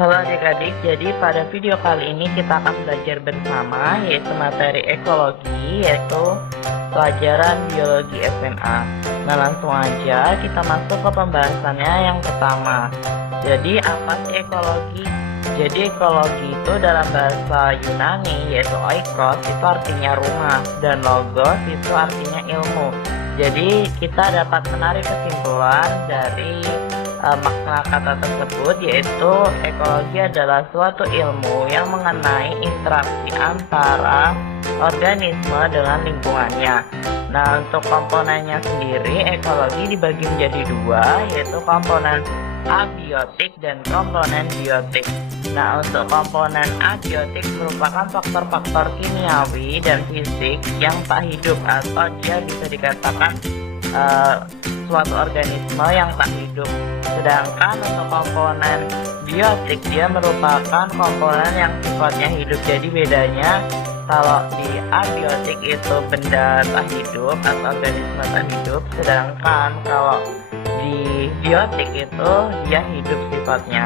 Halo adik-adik, jadi pada video kali ini kita akan belajar bersama yaitu materi ekologi, yaitu pelajaran biologi SMA. Nah, langsung aja kita masuk ke pembahasannya yang pertama. Jadi apa sih ekologi? Jadi ekologi itu dalam bahasa Yunani yaitu oikos itu artinya rumah dan logos itu artinya ilmu. Jadi kita dapat menarik kesimpulan dari makna kata tersebut, yaitu ekologi adalah suatu ilmu yang mengenai interaksi antara organisme dengan lingkungannya. Nah, untuk komponennya sendiri ekologi dibagi menjadi dua, yaitu komponen abiotik dan komponen biotik. Nah, untuk komponen abiotik merupakan faktor-faktor kimiawi dan fisik yang tak hidup, atau dia bisa dikatakan suatu organisme yang tak hidup. Sedangkan untuk komponen biotik, dia merupakan komponen yang sifatnya hidup. Jadi bedanya, kalau di abiotik itu benda tak hidup atau organisme tak hidup, sedangkan kalau di biotik itu dia hidup sifatnya.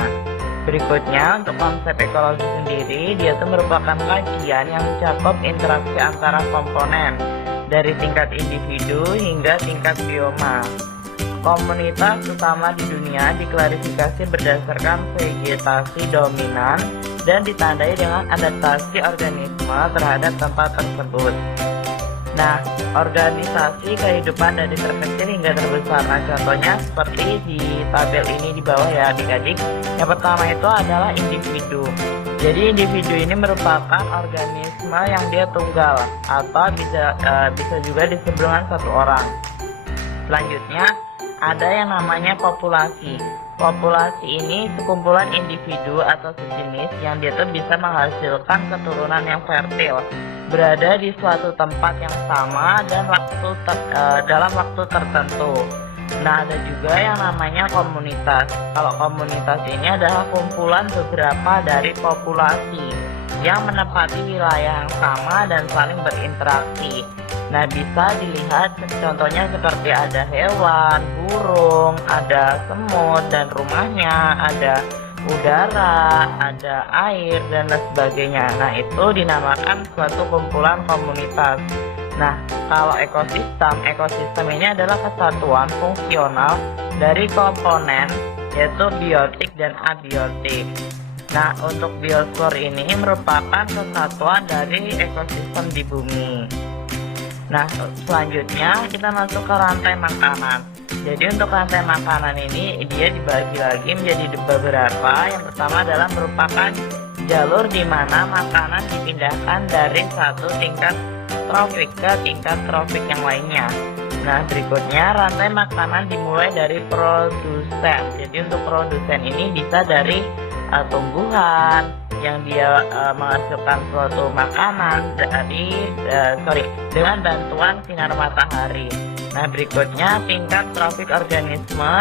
Berikutnya, untuk konsep ekologi sendiri, dia itu merupakan kajian yang mencakup interaksi antara komponen dari tingkat individu hingga tingkat bioma. Komunitas utama di dunia diklarifikasi berdasarkan vegetasi dominan dan ditandai dengan adaptasi organisme terhadap tempat tersebut. Nah, organisasi kehidupan dari terkecil hingga terbesar. Nah, contohnya seperti di tabel ini di bawah ya adik-adik. Yang pertama itu adalah individu. Jadi individu ini merupakan organisme yang dia tunggal atau bisa juga disebut dengan satu orang. Selanjutnya ada yang namanya populasi. Populasi ini sekumpulan individu atau sejenis yang dia tuh bisa menghasilkan keturunan yang fertil, berada di suatu tempat yang sama dan dalam waktu tertentu. Nah, ada juga yang namanya komunitas. Kalau komunitas ini adalah kumpulan beberapa dari populasi yang menempati wilayah yang sama dan saling berinteraksi. Nah, bisa dilihat contohnya seperti ada hewan, burung, ada semut dan rumahnya, ada udara, ada air dan lain sebagainya. Nah, itu dinamakan suatu kumpulan komunitas. Nah, kalau ekosistem ini adalah kesatuan fungsional dari komponen yaitu biotik dan abiotik. Nah, untuk biosfer ini merupakan kesatuan dari ekosistem di bumi. Nah, selanjutnya kita masuk ke rantai makanan. Jadi untuk rantai makanan ini dia dibagi lagi menjadi beberapa. Yang pertama adalah merupakan jalur di mana makanan dipindahkan dari satu tingkat trofik ke tingkat trofik yang lainnya. Nah, berikutnya rantai makanan dimulai dari produsen. Jadi untuk produsen ini bisa dari tumbuhan yang dia menghasilkan suatu makanan dengan bantuan sinar matahari. Nah, berikutnya tingkat trofik organisme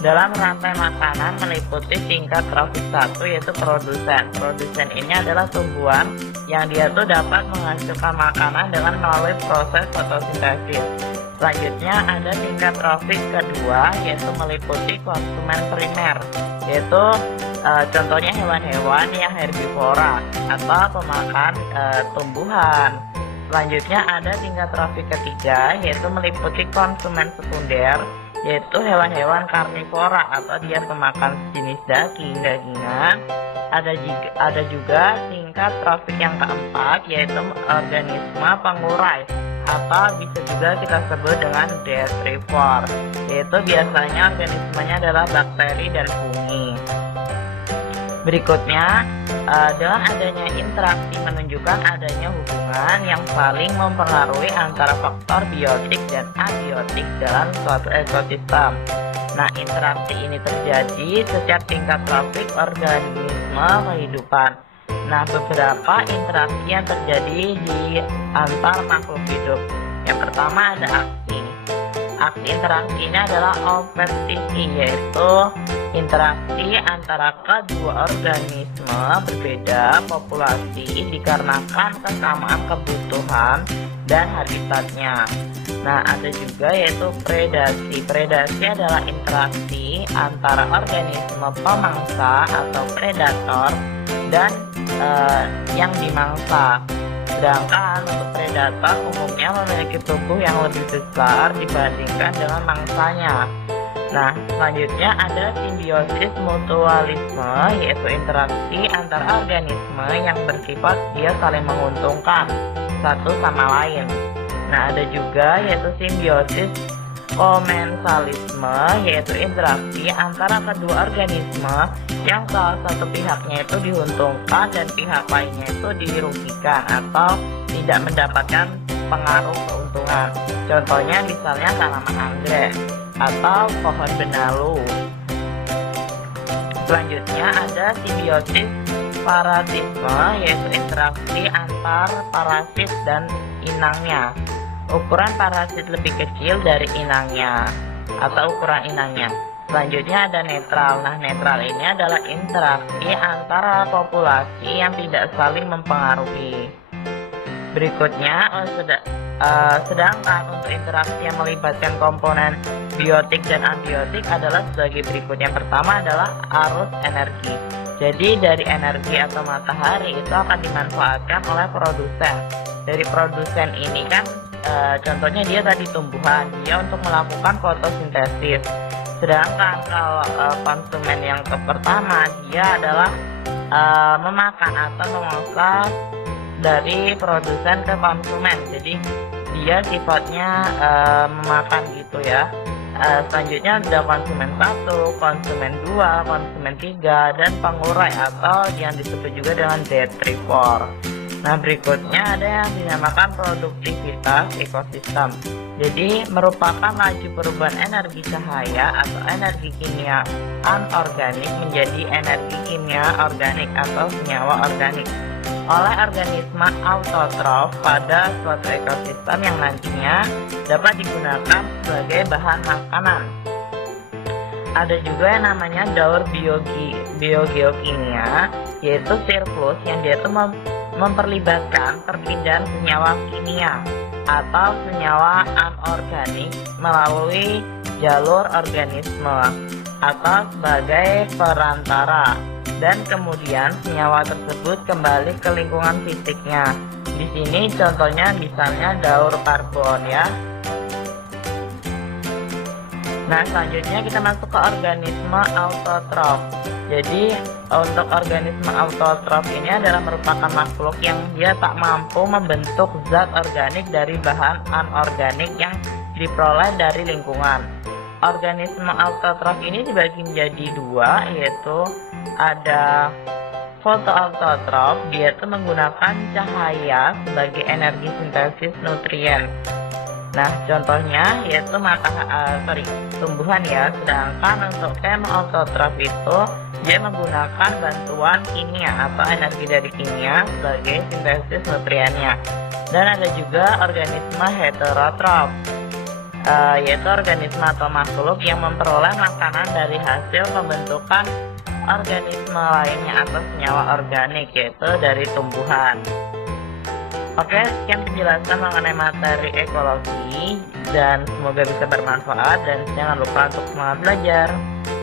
dalam rantai makanan meliputi tingkat trofik 1 yaitu produsen. Produsen ini adalah tumbuhan yang dia tuh dapat menghasilkan makanan dengan melalui proses fotosintesis. Selanjutnya ada tingkat trofik kedua yaitu meliputi konsumen primer, yaitu contohnya hewan-hewan yang herbivora atau pemakan tumbuhan. Selanjutnya ada tingkat trofik ketiga yaitu meliputi konsumen sekunder, yaitu hewan-hewan karnivora atau dia pemakan jenis dagingan. Ada juga tingkat trofik yang keempat yaitu organisme pengurai atau bisa juga kita sebut dengan detrivore, yaitu biasanya organismenya adalah bakteri dan fungi. Berikutnya, dengan adanya interaksi menunjukkan adanya hubungan yang saling mempengaruhi antara faktor biotik dan abiotik dalam suatu ekosistem. Nah, interaksi ini terjadi setiap tingkat trofik organisme kehidupan. Nah, beberapa interaksi yang terjadi di antar makhluk hidup. Yang pertama ada aksi. Aksi interaksi ini adalah overstisi, yaitu interaksi antara kedua organisme berbeda populasi dikarenakan kesamaan kebutuhan dan habitatnya. Nah, ada juga yaitu predasi. Predasi adalah interaksi antara organisme pemangsa atau predator dan yang dimangsa. Sedangkan untuk predator umumnya memiliki tubuh yang lebih besar dibandingkan dengan mangsanya. Nah, selanjutnya ada simbiosis mutualisme, yaitu interaksi antar organisme yang bersifat dia saling menguntungkan satu sama lain. Nah, ada juga yaitu simbiosis komensalisme, yaitu interaksi antara kedua organisme yang salah satu pihaknya itu diuntungkan dan pihak lainnya itu dirugikan atau tidak mendapatkan pengaruh keuntungan. Contohnya misalnya tanaman anggrek atau pohon benalu. Selanjutnya ada simbiosis parasitisme, yaitu interaksi antar parasit dan inangnya. Ukuran parasit lebih kecil dari inangnya atau ukuran inangnya. Selanjutnya ada netral. Nah, netral ini adalah interaksi antara populasi yang tidak saling mempengaruhi. Berikutnya, sedangkan untuk interaksi yang melibatkan komponen biotik dan abiotik adalah sebagai berikut. Yang pertama adalah arus energi. Jadi dari energi atau matahari itu akan dimanfaatkan oleh produsen. Dari produsen ini kan contohnya dia tadi tumbuhan, dia untuk melakukan fotosintesis. Sedangkan kalau konsumen yang pertama dia adalah memakan atau memangsa dari produsen ke konsumen. Jadi dia sifatnya memakan gitu ya. Selanjutnya ada konsumen 1, konsumen 2, konsumen 3, dan pengurai atau yang disebut juga dengan detrivor. Nah, berikutnya ada yang dinamakan produktivitas ekosistem. Jadi merupakan laju perubahan energi cahaya atau energi kimia anorganik menjadi energi kimia organik atau senyawa organik oleh organisme autotrof pada suatu ekosistem yang nantinya dapat digunakan sebagai bahan makanan. Ada juga yang namanya daur biogeokimia, yaitu siklus yang dia itu memperlibatkan perpindahan senyawa kimia atau senyawa anorganik melalui jalur organisme atau sebagai perantara, dan kemudian senyawa tersebut kembali ke lingkungan fisiknya. Di sini contohnya misalnya daur karbon ya. Nah, selanjutnya kita masuk ke organisme autotrof. Jadi untuk organisme autotrof ini adalah merupakan makhluk yang dia tak mampu membentuk zat organik dari bahan anorganik yang diperoleh dari lingkungan. Organisme autotrof ini dibagi menjadi dua, yaitu ada fotoautotrof, dia itu menggunakan cahaya sebagai energi sintesis nutrien. Nah, contohnya yaitu tumbuhan ya. Sedangkan untuk kemoautotrof itu dia menggunakan bantuan kimia atau energi dari kimia sebagai sintesis nutriennya. Dan ada juga organisme heterotrof, yaitu organisme atau makhluk yang memperoleh makanan dari hasil pembentukan organisme lainnya atau senyawa organik, yaitu dari tumbuhan. Oke, sekian penjelasan mengenai materi ekologi dan semoga bisa bermanfaat, dan jangan lupa untuk semangat belajar.